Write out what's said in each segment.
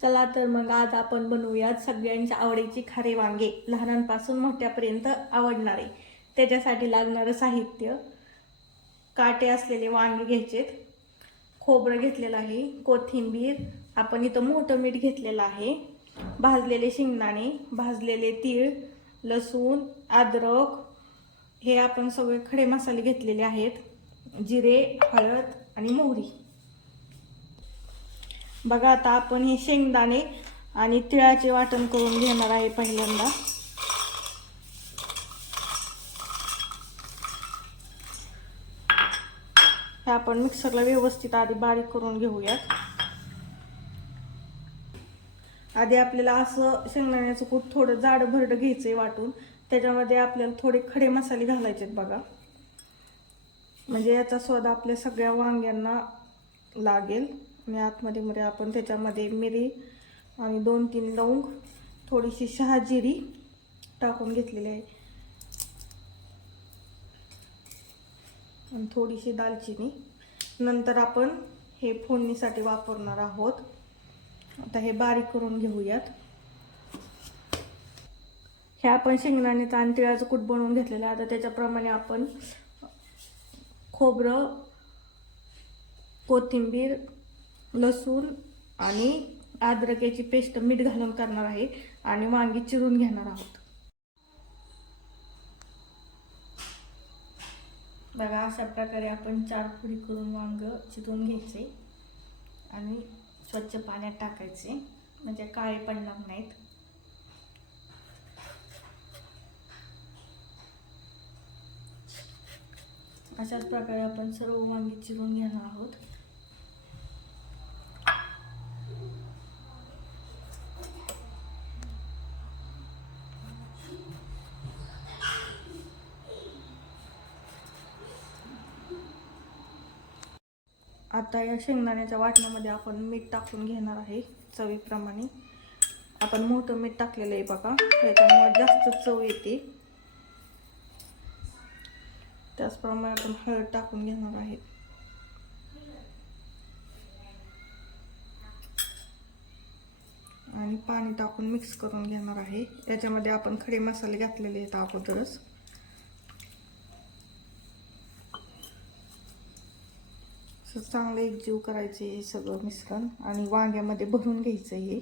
चला तर मग आज आपण बनवूयात सगळ्यांच्या आवडीची खारे वांगे, लहानांपासून मोठ्यापर्यंत आवडणारे. त्याच्यासाठी लागणारं साहित्य: काटे असलेले वांगे घ्यायचेत, खोबरं घेतलेलं आहे, कोथिंबीर, आपण इथं मोठं मीठ घेतलेलं आहे, भाजलेले शेंगदाणे, भाजलेले तीळ, लसूण, अद्रक, हे आपण सगळे खडे मसाले घेतलेले आहेत, जिरे, हळद आणि मोहरी. बघा आता आपण हे शेंगदाणे आणि तिळाचे वाटण करून घेणार आहे पहिल्यांदा. हे आपण मिक्सरला व्यवस्थित आधी बारीक करून घेऊयात. आधी आपल्याला असं शेंगदाण्याचं कूट थोडं जाड भरड घ्यायचंय वाटून. त्याच्यामध्ये आपल्याला थोडे खडे मसाले घालायचे बघा, म्हणजे याचा स्वाद आपल्या सगळ्या वांग्यांना लागेल. आणि आतमध्ये आपण त्याच्यामध्ये मिरी आणि 2-3 लवंग, थोडीशी शहाजिरी टाकून घेतलेली आहे आणि थोडीशी दालचिनी. नंतर आपण हे फोडणीसाठी वापरणार आहोत. आता हे बारीक करून घेऊयात. हे आपण शेंगदाण्याचं आणि तिळाचं कूट बनवून घेतलेलं आहे. आता त्याच्याप्रमाणे आपण खोबरं, कोथिंबीर, लसूण आणि अद्रकाची पेस्ट मीठ घालून करणार आहे आणि वांगी चिरून घेणार आहोत. बघा अशा प्रकारे आपण 4 फोडी करून वांग चिरून घ्यायचे आणि स्वच्छ पाण्यात टाकायचे, म्हणजे काळे पडणार नाहीत. अशाच प्रकारे आपण सर्व वांगी चिरून घेणार आहोत. आता या शेंगदाण्याच्या वाटणामध्ये आपण मीठ टाकून घेणार आहे चवीप्रमाणे. आपण मोठं मीठ टाकलेलं आहे बघा, त्याच्यामुळे जास्त चव येते. त्याचप्रमाणे आपण हळद टाकून घेणार आहे आणि पाणी टाकून मिक्स करून घेणार आहे. याच्यामध्ये आपण खडे मसाले घातलेले आहेत अगोदरच. चांगलं एकजीव करायचे हे सगळं मिश्रण आणि वांग्यामध्ये भरून घ्यायचं हे.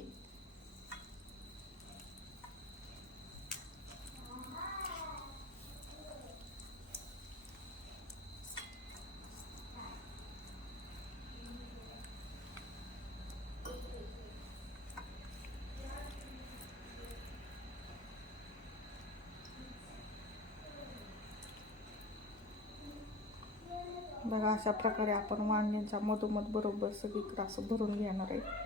बघा अशा प्रकारे आपण वांग्यांच्या मधोमध बरोबर सगळीकडे असं भरून घेणार आहे.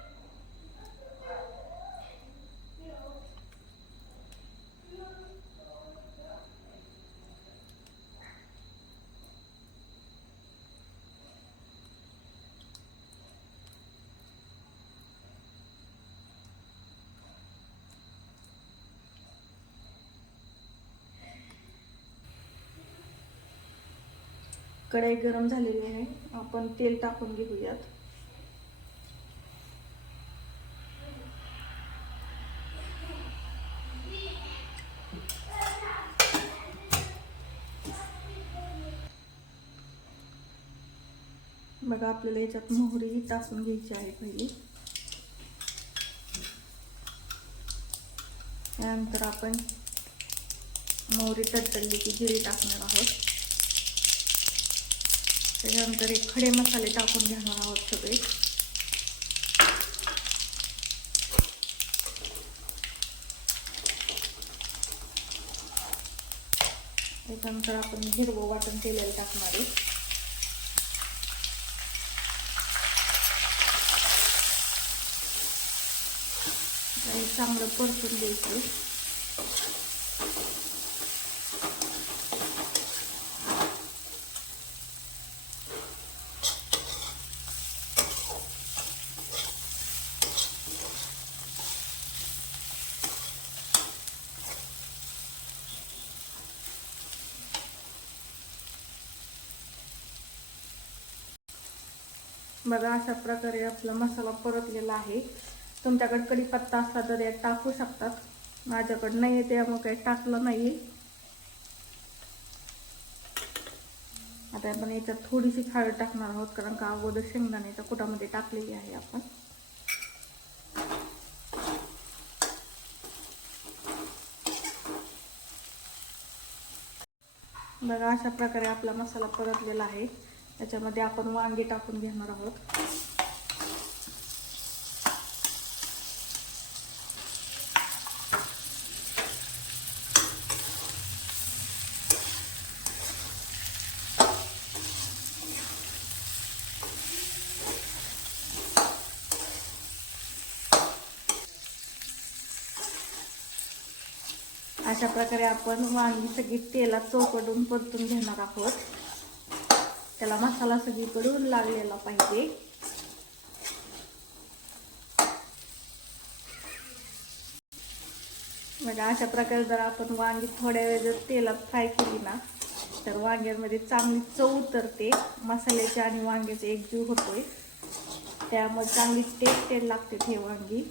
कढई गरम झालेली आहे, आपण तेल टाकून घेऊयात. बघा आपल्याला याच्यात मोहरी टाकून घ्यायची आहे पहिली. त्यानंतर आपण मोहरी तडतडली की जिरे टाकणार आहोत. त्याच्यानंतर एक खडे मसाले टाकून घेणार आहोत सगळे. त्याच्यानंतर आपण हिरवं वाटण केलेलं टाकणार आहे. चांगलं परतून द्यायचं. बघा अशा प्रकारे आपला मसाला परतलेला आहे. तुमच्याकडे कढीपत्ता असला तर एक टाकू शकतात, माझ्याकडे नाही आहे त्यामुळे काही टाकलं नाही. आता आपण याच्यात थोडीशी हळद टाकणार आहोत, कारण का अगोदर शेंगदाण्याच्या कुटामध्ये टाकलेली आहे आपण. बघा अशा प्रकारे आपला मसाला परतलेला आहे. त्याच्यामध्ये आपण वांगे टाकून घेणार आहोत. अशा प्रकारे आपण वांगी सगळी तेलात चौकडून परतून घेणार आहोत. त्याला मसाला सगळीकडून लागलेला पाहिजे. म्हणजे अशा प्रकारे जर आपण वांगी थोड्या वेळ जर तेलात फ्राय केली ना, तर वांग्यांमध्ये चांगली चव उतरते, मसाल्याचे आणि वांग्याचे एकजीव होतोय, त्यामुळे चांगली टेस्टेड लागते हे वांगी.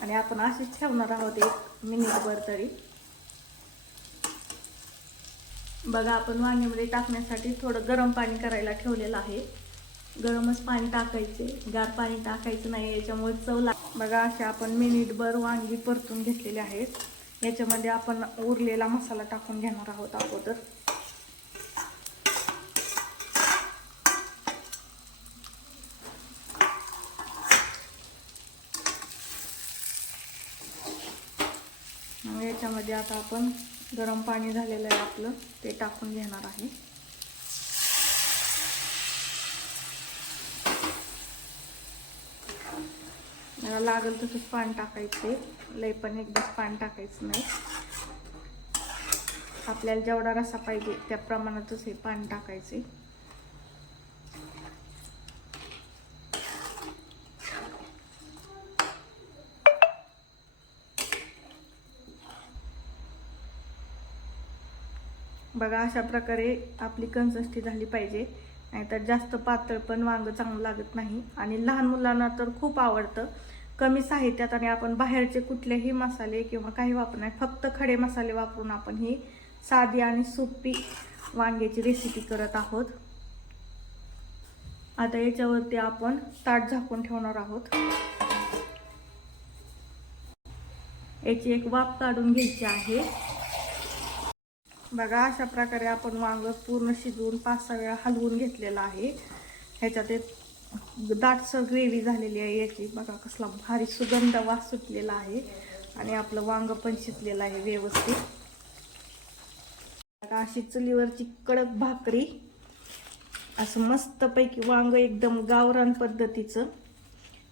आणि आपण अशीच ठेवणार आहोत 1 मिनिटभर तरी. बघा आपण वांग्यामध्ये टाकण्यासाठी थोडं गरम पाणी करायला ठेवलेलं आहे. गरमच पाणी टाकायचे, गार पाणी टाकायचं नाही, याच्यामुळे चव लागते. बघा अशा आपण मिनिटभर वांगी परतून घेतलेले आहेत. याच्यामध्ये आपण उरलेला मसाला टाकून घेणार आहोत अगोदर. याच्यामध्ये आता आपण गरम पाणी झालेलं आहे आपलं, ते टाकून घेणार आहे. लागेल तसंच पाणी टाकायचे, लय पण एकदाच पाणी टाकायचं नाही. आपल्याला जेवढा रस्सा पाहिजे त्या प्रमाणातच हे पाणी टाकायचे. बघा अशा प्रकारे आपली कन्सिस्टन्सी झाली पाहिजे, नाहीतर जास्त पातळ पण वांग चांगलं लागत नाही. आणि लहान मुलांना तर खूप आवडतं. कमी साहित्यात आणि आपण बाहेरचे कुठलेही मसाले किंवा काही वापरणार, फक्त खडे मसाले वापरून आपण ही साधी आणि सोपी वांग्याची रेसिपी करत आहोत. आता याच्यावरती आपण ताट झाकून ठेवणार आहोत. याची एक वाफ काढून घ्यायची आहे. बघा अशा प्रकारे आपण वांग पूर्ण शिजवून 5-6 वेळा हलवून घेतलेलं आहे. ह्याच्यात एक दाटसर ग्रेव्ही झालेली आहे याची. बघा कसला भारी सुगंध वास सुटलेला आहे आणि आपलं वांग पण शिजलेलं आहे व्यवस्थित. बघा अशी चुलीवरची कडक भाकरी, असं मस्तपैकी वांग एकदम गावरान पद्धतीचं,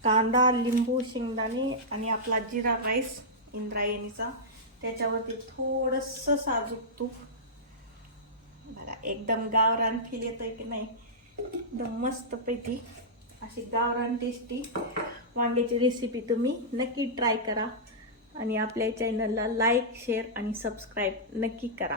कांदा, लिंबू, शेंगदाणे आणि आपला जिरा राईस इंद्रायणीचा, त्याच्यावरती थोडंसं साजूक तूप. बघा एकदम गावरान फील येतोय की नाही, एकदम मस्तपैकी अशी गावरान टेस्टी वांग्याची रेसिपी तुम्ही नक्की ट्राय करा. आणि आपल्या चॅनलला लाईक, शेअर आणि सबस्क्राईब नक्की करा.